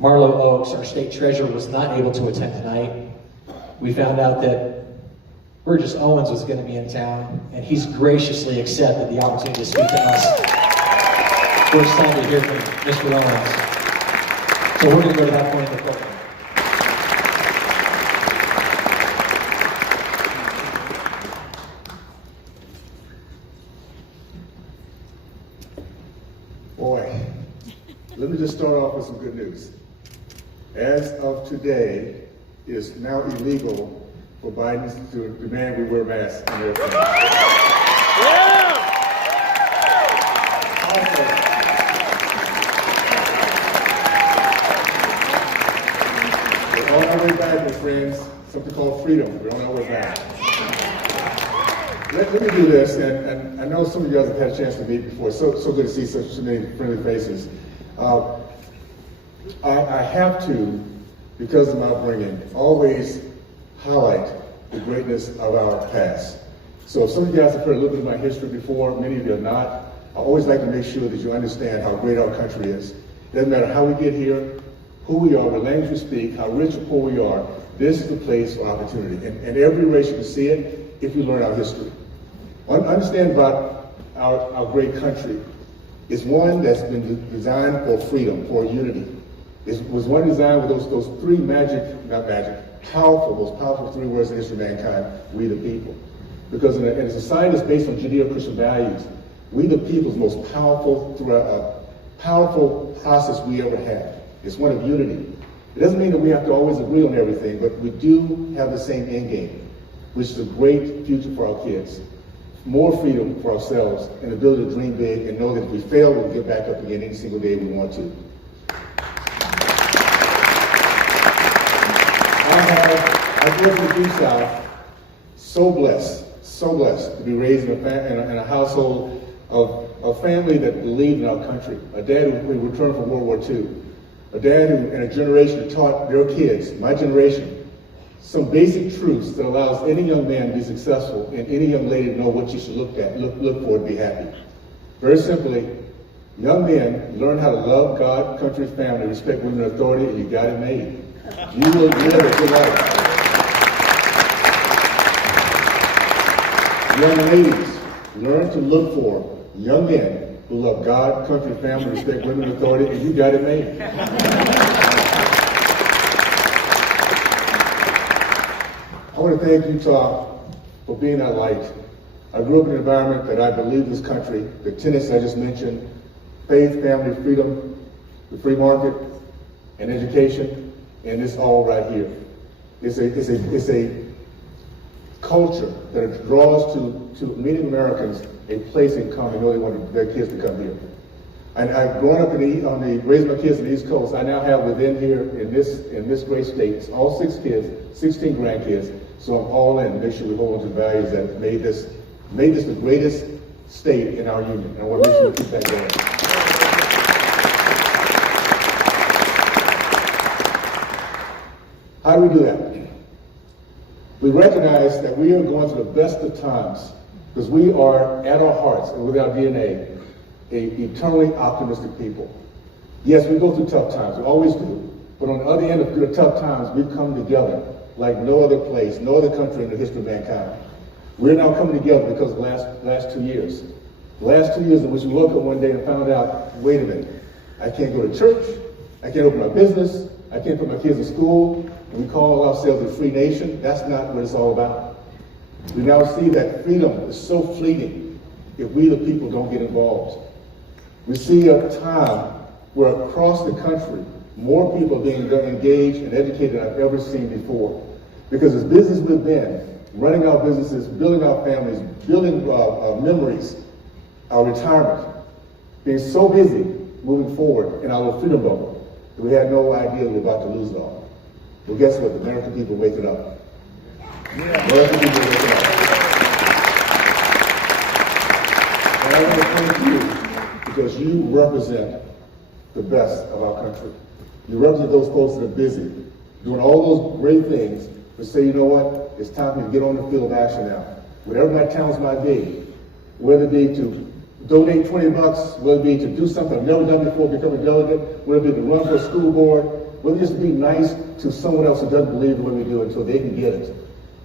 Marlo Oaks, our state treasurer, was not able to attend tonight. We found out that Burgess Owens was going to be in town, and he's graciously accepted the opportunity to speak to us. First time to hear from Mr. Owens. So we're going to go to that point in the program. Boy, let me just start off with some good news. As of today, it is now illegal for Biden to demand we wear masks in airplanes. Also, we're on our way back, my friends, something called freedom. We're on our way back. Let me do this, and I know some of you guys have had a chance to meet before. So good to see so many friendly faces. I have to, because of my upbringing, always highlight the greatness of our past. So if some of you guys have heard a little bit of my history before, many of you have not, I always like to make sure that you understand how great our country is. It doesn't matter how we get here, who we are, the language we speak, how rich or poor we are, this is the place for opportunity. And every race you can see it if you learn our history. Understand about our great country. It's one that's been designed for freedom, for unity. It was one designed with those three most powerful three words in history of mankind, we the people. Because in a society that's based on Judeo-Christian values, we the people is the most powerful process we ever had. It's one of unity. It doesn't mean that we have to always agree on everything, but we do have the same end game, which is a great future for our kids. More freedom for ourselves and the ability to dream big and know that if we fail, we can get back up again any single day we want to. I grew up in the Deep South, so blessed to be raised in a household of a family that believed in our country. A dad who returned from World War II. A dad who, in a generation, who taught their kids, my generation, some basic truths that allows any young man to be successful and any young lady to know what you should look for to be happy. Very simply, young men learn how to love God, country, family, respect women and authority, and you got it made. You will live a good life. Young ladies, learn to look for young men who love God, country, family, respect women and authority, and you got it made. I want to thank Utah for being that light. I grew up in an environment that I believe in this country, the tenets I just mentioned, faith, family, freedom, the free market, and education, and it's all right here. It's a culture that draws to many Americans a place in common. They know they want their kids to come here. And I've grown up raised my kids on the East Coast. I now have within here in this great state, all 6 kids, 16 grandkids. So I'm all in. Make sure we hold on to the values that made this the greatest state in our union. And I want to make sure we keep that going. How do we do that? We recognize that we are going through the best of times because we are, at our hearts and with our DNA, an eternally optimistic people. Yes, we go through tough times. We always do. But on the other end of the tough times, we come together like no other place, no other country in the history of mankind. We're now coming together because of the last 2 years. The last 2 years in which we woke up one day and found out, wait a minute, I can't go to church, I can't open my business, I can't put my kids in school, and we call ourselves a free nation. That's not what it's all about. We now see that freedom is so fleeting if we the people don't get involved. We see a time where across the country, more people are being engaged and educated than I've ever seen before. Because as business we've been, running our businesses, building our families, building memories, our retirement, being so busy moving forward in our little freedom bubble, that we had no idea we were about to lose it all. Well, guess what? The American people waking up. Yeah. American people waking up. And I want to thank you because you represent the best of our country. You represent those folks that are busy, doing all those great things, but say, you know what, it's time for me to get on the field of action now. Whatever my talents might be, whether it be to donate $20, whether it be to do something I've never done before, become a delegate, whether it be to run for a school board, we'll just be nice to someone else who doesn't believe the way we do until they can get it.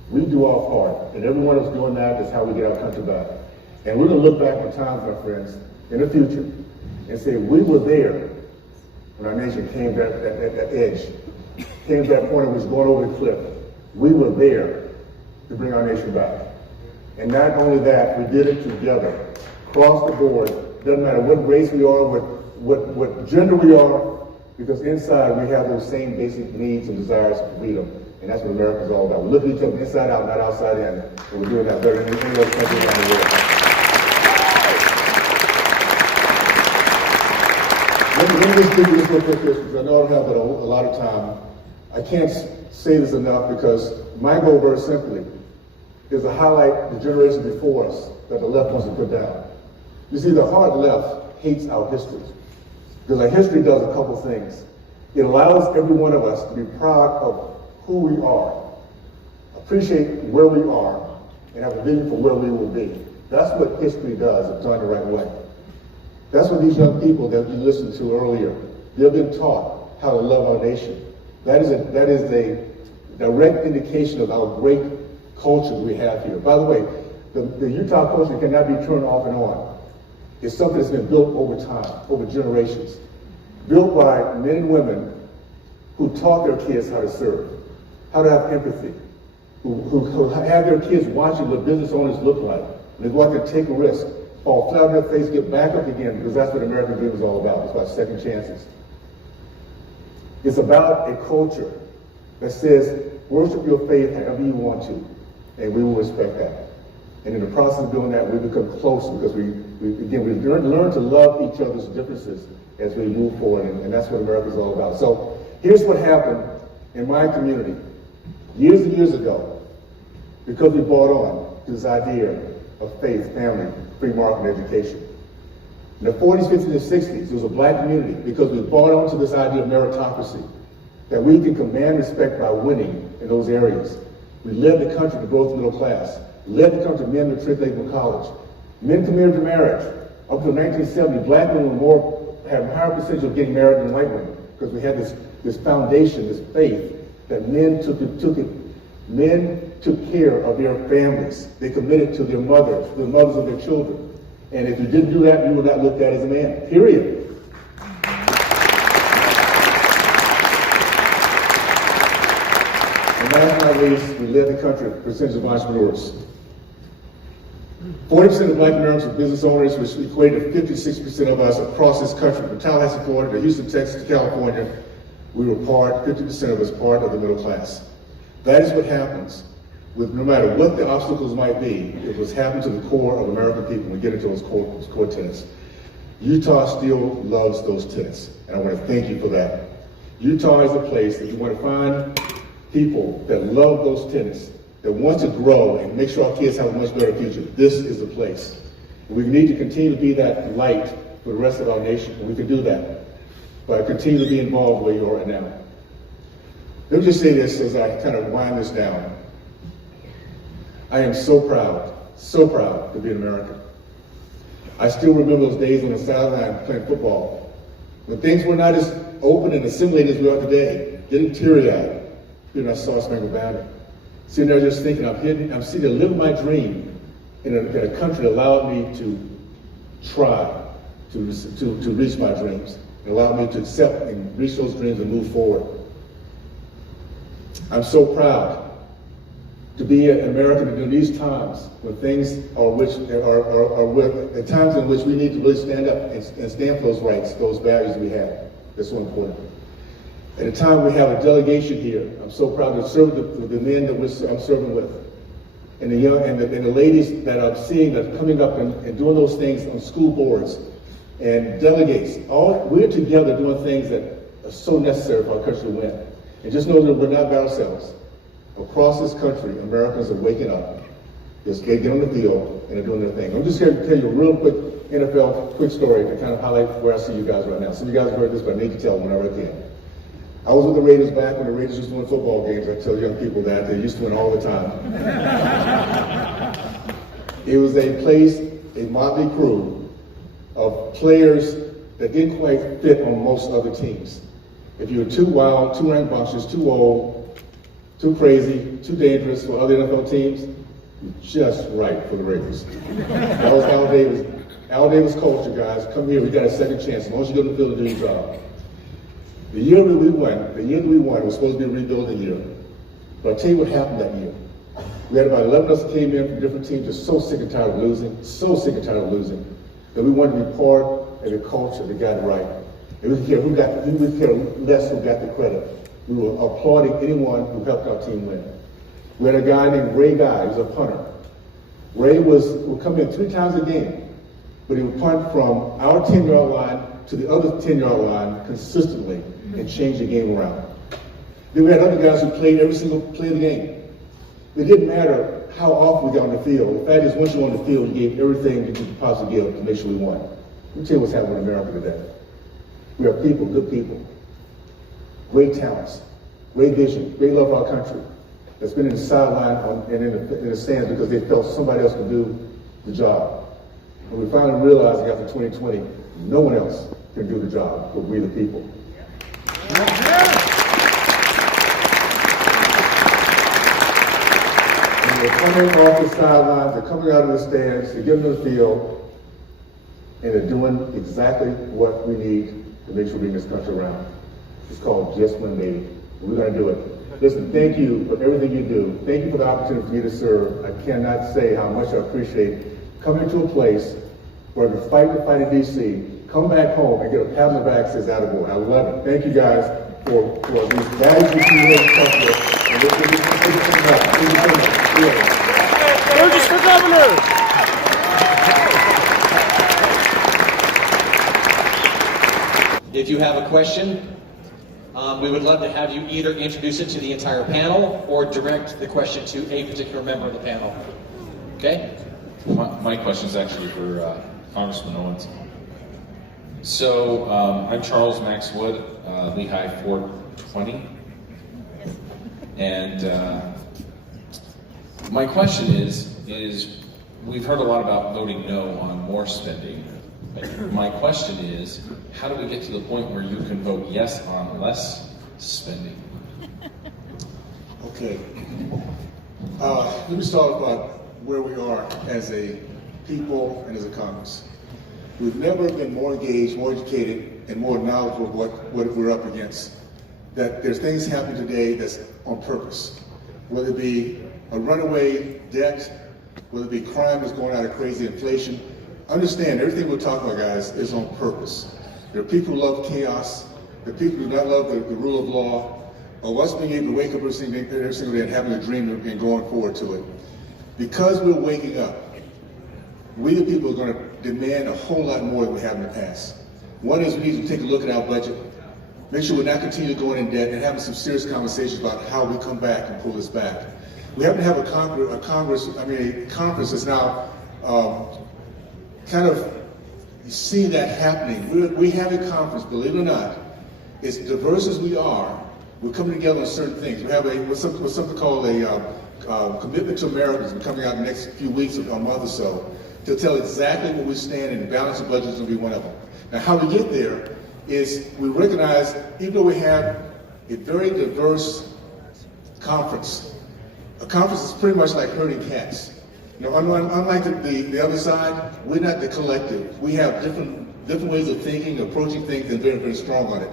We do our part, and every one of us doing that is how we get our country back. And we're going to look back on times, my friends, in the future, and say we were there when our nation came to that edge, came to that point where it was going over the cliff. We were there to bring our nation back. And not only that, we did it together, across the board. Doesn't matter what race we are, what gender we are, because inside we have those same basic needs and desires for freedom. And that's what America is all about. We look at each other inside out, not outside in. And we're doing that better than any other country around the world. Let me just give you this real quick, because I know I don't have a lot of time. I can't say this enough because my goal very simply is to highlight the generation before us that the left wants to put down. You see, the hard left hates our history because our history does a couple things. It allows every one of us to be proud of who we are, appreciate where we are, and have a vision for where we will be. That's what history does if done the right way. That's what these young people that you listened to earlier, they've been taught how to love our nation. That is a direct indication of our great culture we have here. By the way, the Utah culture cannot be turned off and on. It's something that's been built over time, over generations. Built by men and women who taught their kids how to serve, how to have empathy, who have their kids watching what business owners look like. And they go out there and take a risk, fall flat on their face, get back up again, because that's what American dream is all about. It's about second chances. It's about a culture that says, worship your faith however you want to, and we will respect that. And in the process of doing that, we become closer because we learn to love each other's differences as we move forward, and that's what America is all about. So here's what happened in my community years and years ago, because we bought on to this idea of faith, family, free market, and education. In the 40s, 50s, and 60s, there was a black community because we bought on to this idea of meritocracy, that we can command respect by winning in those areas. We led the country to growth of the middle class, led the country to men matriculating from college. Men committed to marriage. Up until 1970, black men had a higher percentage of getting married than white women because we had this foundation, this faith that men took care of their families. They committed to their mothers, the mothers of their children. And if you didn't do that, you were not looked at as a man, period. And last but not least, we led the country with percentage of entrepreneurs. 40% of black Americans are business owners, which equated to 56% of us across this country, from Tallahassee, Florida, to Houston, Texas, to California. We were 50% of us part of the middle class. That is what happens with no matter what the obstacles might be. It was happening to the core of American people when we get into those core tenets. Utah still loves those tenets, and I want to thank you for that. Utah is a place that you want to find people that love those tenets, that want to grow and make sure our kids have a much better future. This is the place. And we need to continue to be that light for the rest of our nation, and we can do that by continuing to be involved where you are right now. Let me just say this as I kind of wind this down. I am so proud to be an American. I still remember those days on the sideline playing football, when things were not as open and assimilated as we are today. Getting teary-eyed, when I saw Spangled Banner. Sitting there just thinking, I'm sitting there living my dream in a country that allowed me to try to reach my dreams, and allowed me to accept and reach those dreams and move forward. I'm so proud to be an American in these times when things are times in which we need to really stand up and stand for those rights, those values we have. That's so important. At a time we have a delegation here, I'm so proud to serve the men that I'm serving with, and the young and the ladies that I'm seeing that are coming up and doing those things on school boards and delegates. We're together doing things that are so necessary for our country to win. And just know that we're not by ourselves. Across this country, Americans are waking up. Just get on the field and they're doing their thing. I'm just here to tell you a real quick NFL story to kind of highlight where I see you guys right now. Some of you guys have heard this, but I need to tell them whenever I can. I was with the Raiders back when the Raiders used to win football games. I tell young people that. They used to win all the time. It was a place, a motley crew of players that didn't quite fit on most other teams. If you're too wild, too rambunctious, too old, too crazy, too dangerous for other NFL teams, you're just right for the Ravens. That was Al Davis. Al Davis culture, guys. Come here, we got a second chance. As long as you go to the field and do your job. The year that we won, it was supposed to be a rebuilding year. But I'll tell you what happened that year. We had about 11 of us came in from different teams, just so sick and tired of losing, that we wanted to be part of the culture that got it right. And we care less who got the credit. We were applauding anyone who helped our team win. We had a guy named Ray Guy, he was a punter. Ray would come in 3 times a game, but he would punt from our 10-yard line to the other 10-yard line consistently and change the game around. Then we had other guys who played every single play of the game. It didn't matter how often we got on the field. The fact is, once you were on the field, you gave everything that you could possibly give to make sure we won. Let me tell you what's happening in America today. We have people, good people, great talents, great vision, great love for our country, that's been in the sideline and in the stands because they felt somebody else could do the job. And we finally realized after 2020, no one else can do the job but we the people. And they're coming off the sidelines, they're coming out of the stands, they're getting to the field, and they're doing exactly what we need to make sure we bring this country around. It's called Just Win, baby. We're going to do it. Listen, thank you for everything you do. Thank you for the opportunity for me to serve. I cannot say how much I appreciate coming to a place where the fight in D.C., come back home and get a pat on the back that says attaboy. I love it. Thank you guys for these values you see here in Texas. And this is Thank you so much. Burgess for governor. If you have a question, we would love to have you either introduce it to the entire panel or direct the question to a particular member of the panel. Okay? My question is actually for Congressman Owens. So I'm Charles Max Wood, Lehigh 420. And my question is we've heard a lot about voting no on more spending. My question is, how do we get to the point where you can vote yes on less spending? Okay. Let me start about where we are as a people and as a Congress. We've never been more engaged, more educated, and more knowledgeable of what we're up against. That there's things happening today that's on purpose. Whether it be a runaway debt, whether it be crime that's going out of crazy inflation. Understand, everything we're talking about, guys, is on purpose. There are people who love chaos. There are people who do not love the rule of law, or us being able to wake up every single day and having a dream and going forward to it. Because we're waking up, we the people are going to demand a whole lot more than we have in the past. One is we need to take a look at our budget, make sure we're not continuing going in debt, and having some serious conversations about how we come back and pull this back. We happen to have a conference that's now kind of see that happening. We have a conference, believe it or not, as diverse as we are, we're coming together on certain things. We have what's something called a commitment to America that's coming out in the next few weeks or a month or so to tell exactly where we stand, and the balance of budget is going to be one of them. Now, how we get there is we recognize, even though we have a very diverse conference, a conference is pretty much like herding cats. You know, unlike the other side, we're not the collective. We have different ways of thinking, approaching things, and very, very strong on it.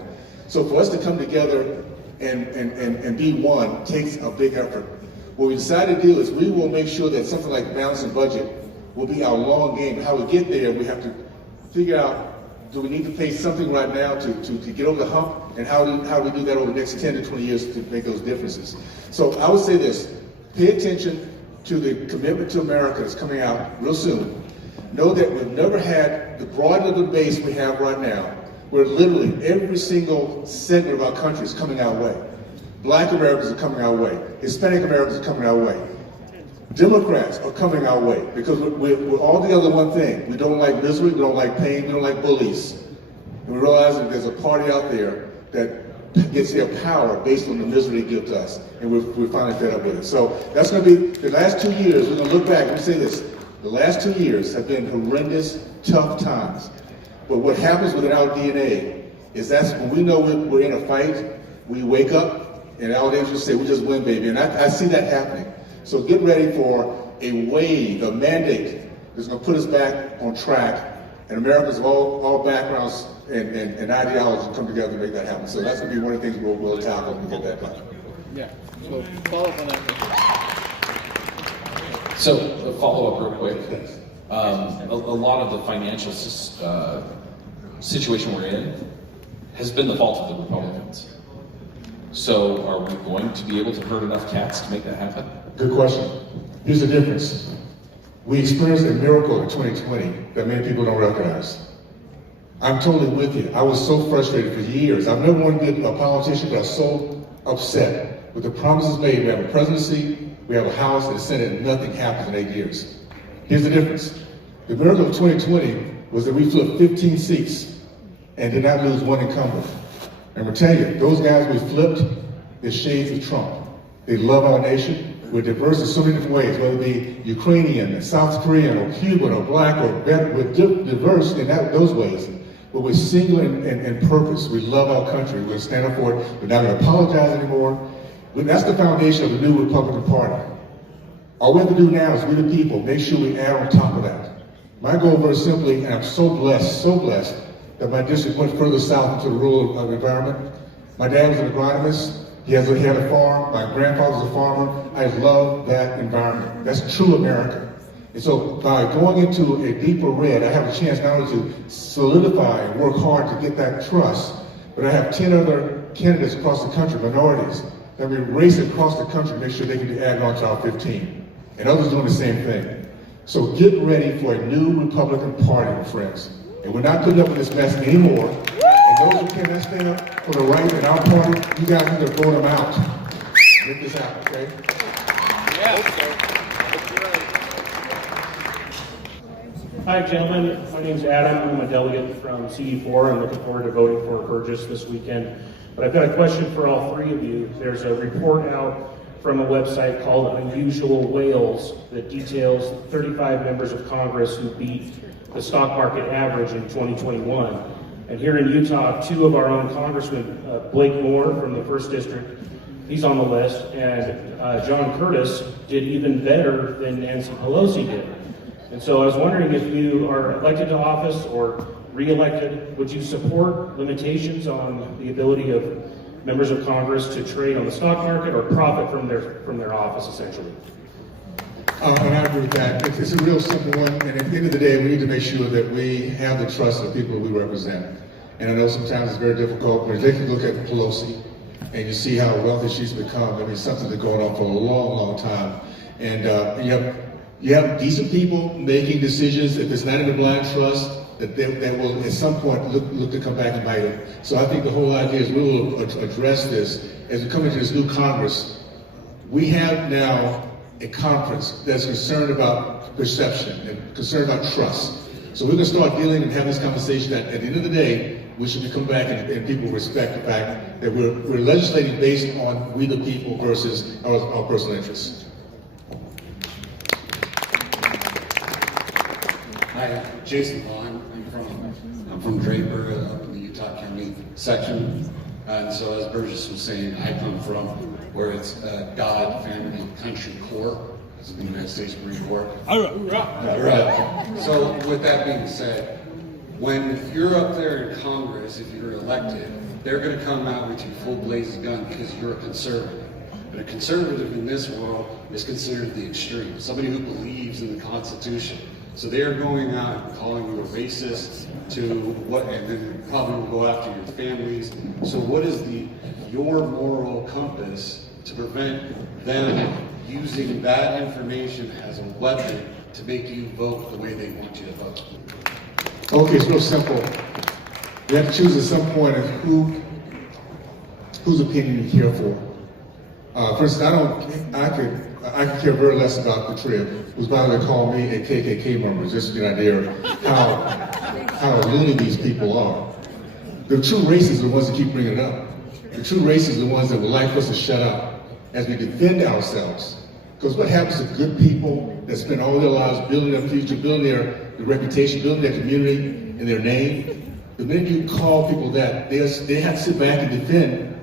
So for us to come together and be one takes a big effort. What we decided to do is we will make sure that something like balancing budget will be our long game. How we get there, we have to figure out, do we need to pay something right now to get over the hump, and how do we do that over the next 10 to 20 years to make those differences? So I would say this, pay attention to the commitment to America that's coming out real soon. Know that we've never had the broad of the base we have right now, where literally every single segment of our country is coming our way. Black Americans are coming our way. Hispanic Americans are coming our way. Democrats are coming our way because we're all together one thing. We don't like misery, we don't like pain, we don't like bullies. And we realize that there's a party out there that gets their power based on the misery they give to us. And we're finally fed up with it. So that's going to be, the last 2 years, we're going to look back and say this. The last 2 years have been horrendous, tough times. But what happens within our DNA is that's when we know we're in a fight, we wake up, and our leaders will say, we just win, baby. And I see that happening. So get ready for a wave, a mandate that's going to put us back on track. And Americans of all backgrounds and ideologies come together to make that happen. So that's going to be one of the things we'll tackle and get that done. Yeah. So follow up on that. So, a follow-up real quick. A lot of the financial situation we're in has been the fault of the Republicans. So, are we going to be able to herd enough cats to make that happen? Good question. Here's the difference. We experienced a miracle in 2020 that many people don't recognize. I'm totally with you. I was so frustrated for years. I've never wanted to be a politician, but I was so upset with the promises made. We have a presidency, we have a House and a Senate, and nothing happens in 8 years. Here's the difference. The miracle of 2020 was that we flipped 15 seats and did not lose one incumbent. And we'll tell you, those guys we flipped is shades of Trump. They love our nation. We're diverse in so many different ways, whether it be Ukrainian, South Korean, or Cuban, or black, or better. We're diverse in those ways. But we're single in purpose. We love our country. We're going to stand up for it. We're not going to apologize anymore. But that's the foundation of the new Republican Party. All we have to do now is we the people, make sure we add on top of that. My goal very simply, and I'm so blessed, that my district went further south into the rural environment. My dad was an agronomist. He had a farm. My grandfather was a farmer. I love that environment. That's true America. And so by going into a deeper red, I have a chance not only to solidify and work hard to get that trust, but I have 10 other candidates across the country, minorities, that we race across the country to make sure they can be added on to our 15. And others doing the same thing. So get ready for a new Republican Party, my friends. And we're not putting up with this mess anymore. And those who cannot stand up for the right in our party, you guys need to vote them out. Make this happen, okay? Hi, gentlemen. My name's Adam. I'm a delegate from CE4. I'm looking forward to voting for Burgess this weekend. But I've got a question for all three of you. There's a report out from a website called Unusual Whales that details 35 members of Congress who beat the stock market average in 2021. And here in Utah, two of our own congressmen, Blake Moore from the 1st District, he's on the list, and John Curtis did even better than Nancy Pelosi did. And so I was wondering, if you are elected to office or re-elected, would you support limitations on the ability of members of Congress to trade on the stock market or profit from their office, essentially? And I agree with that. It's a real simple one, and at the end of the day, we need to make sure that we have the trust of the people we represent. And I know sometimes it's very difficult, but if they can look at Pelosi and you see how wealthy she's become, I mean, something's been going on for a long, long time. And you have decent people making decisions. If it's not in the blind trust, that will at some point look to come back and bite them. So I think the whole idea is we will address this as we come into this new Congress. We have now a conference that's concerned about perception and concerned about trust. So we're going to start dealing and having this conversation that at the end of the day, we should come back and people respect the fact that we're legislating based on we the people versus our personal interests. Hi, Jason Vaughn. I'm from Draper, up in the Utah County section. And so as Burgess was saying, I come from where it's God, family, country, core, as in the United States Marine Corps. Right. So with that being said, when you're up there in Congress, if you're elected, they're going to come out with you full blazing gun because you're a conservative. But a conservative in this world is considered the extreme, somebody who believes in the Constitution. So they're going out and calling you a racist and then probably will go after your families. So what is your moral compass to prevent them using that information as a weapon to make you vote the way they want you to vote? Okay, it's real simple. You have to choose at some point of whose opinion you care for. For instance, I could care very less about the trib, who's by the way called me a KKK member, just to get an idea of how loony these people are. The true racists are the ones that keep bringing it up. The true racists are the ones that would like us to shut up as we defend ourselves. Because what happens to good people that spend all their lives building their future, building their reputation, building their community and their name? The minute you call people that, they have to sit back and defend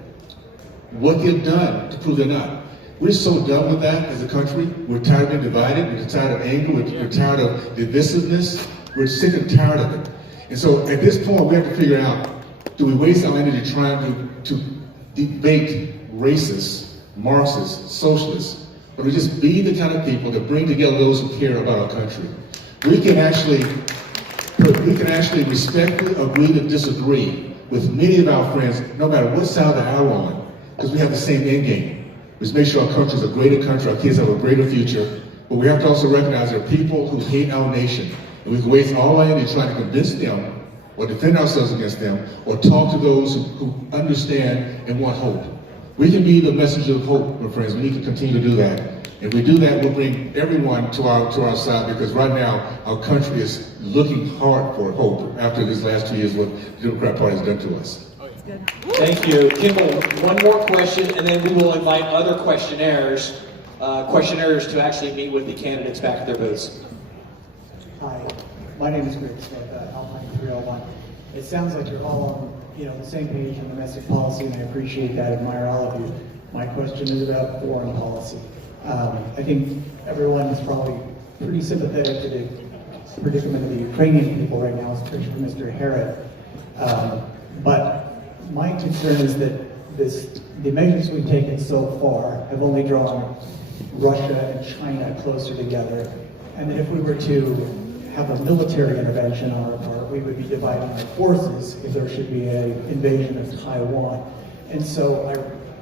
what they've done to prove they're not. We're so done with that as a country. We're tired of being divided. We're tired of anger. We're tired of divisiveness. We're sick and tired of it. And so at this point, we have to figure out, do we waste our energy trying to debate racists, Marxists, socialists, or we just be the kind of people that bring together those who care about our country? We can actually respectfully agree to disagree with many of our friends, no matter what side of the aisle we're on, because we have the same end game. Let's make sure our country is a greater country, our kids have a greater future, but we have to also recognize there are people who hate our nation, and we can waste all our energy trying to convince them or defend ourselves against them, or talk to those who understand and want hope. We can be the messenger of hope, my friends. We need to continue to do that. If we do that, we'll bring everyone to our side, because right now, our country is looking hard for hope after these last 2 years, what the Democrat Party has done to us. Thank you. Kimball, one more question, and then we will invite other questionnaires to actually meet with the candidates back at their booths. Hi, my name is Greg Smith, Alpine 301. It sounds like you're all on the same page on domestic policy, and I appreciate that, admire all of you. My question is about foreign policy. I think everyone is probably pretty sympathetic to the predicament of the Ukrainian people right now, especially Mr. Herod. But my concern is that the measures we've taken so far have only drawn Russia and China closer together, and that if we were to have a military intervention on our part, we would be dividing our forces if there should be an invasion of Taiwan. And so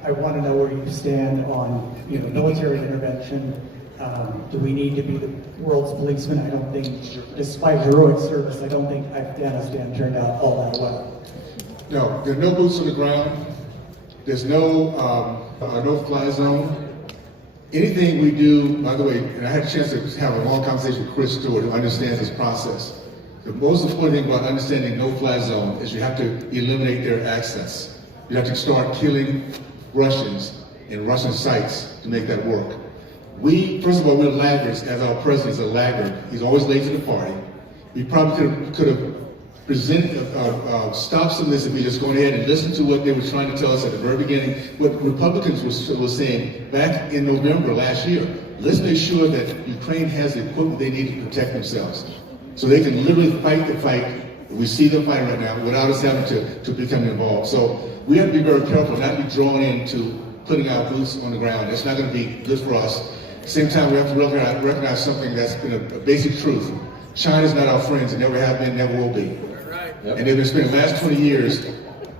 I want to know where you stand on military intervention. Do we need to be the world's policeman? I don't think, despite heroic service, I don't think Afghanistan turned out all that well. No, there are no boots on the ground. There's no no-fly zone. Anything we do, by the way, and I had a chance to have a long conversation with Chris Stewart, who understands this process. The most important thing about understanding no-fly zone is you have to eliminate their access. You have to start killing Russians in Russian sites to make that work. First of all, we're laggards, as our president's a laggard. He's always late to the party. We probably could have stopped some of this if we just gone ahead and listened to what they were trying to tell us at the very beginning, what Republicans were saying back in November last year. Let's make sure that Ukraine has the equipment they need to protect themselves, so they can literally fight the fight. We see them fighting right now without us having to become involved. So we have to be very careful not to be drawn into putting our boots on the ground. That's not going to be good for us. At the same time, we have to recognize something that's been a basic truth. China's not our friends, and never have been, never will be. And they've been spending the last 20 years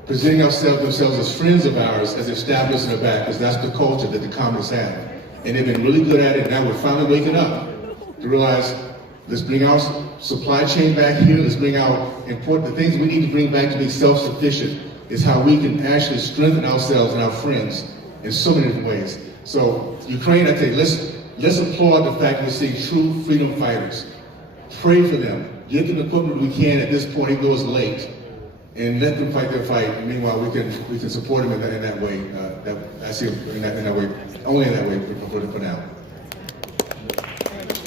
presenting themselves as friends of ours, as established in the back, because that's the culture that the communists have. And they've been really good at it. Now we're finally waking up to realize, let's bring our supply chain back here. Let's bring the things we need to bring back to be self-sufficient is how we can actually strengthen ourselves and our friends in so many different ways. So Ukraine, I tell you, let's applaud the fact that we're seeing true freedom fighters. Pray for them. Give them the equipment we can at this point, even though it's late, and let them fight their fight. And meanwhile, we can support them in that way. I see it in that way, only in that way for now.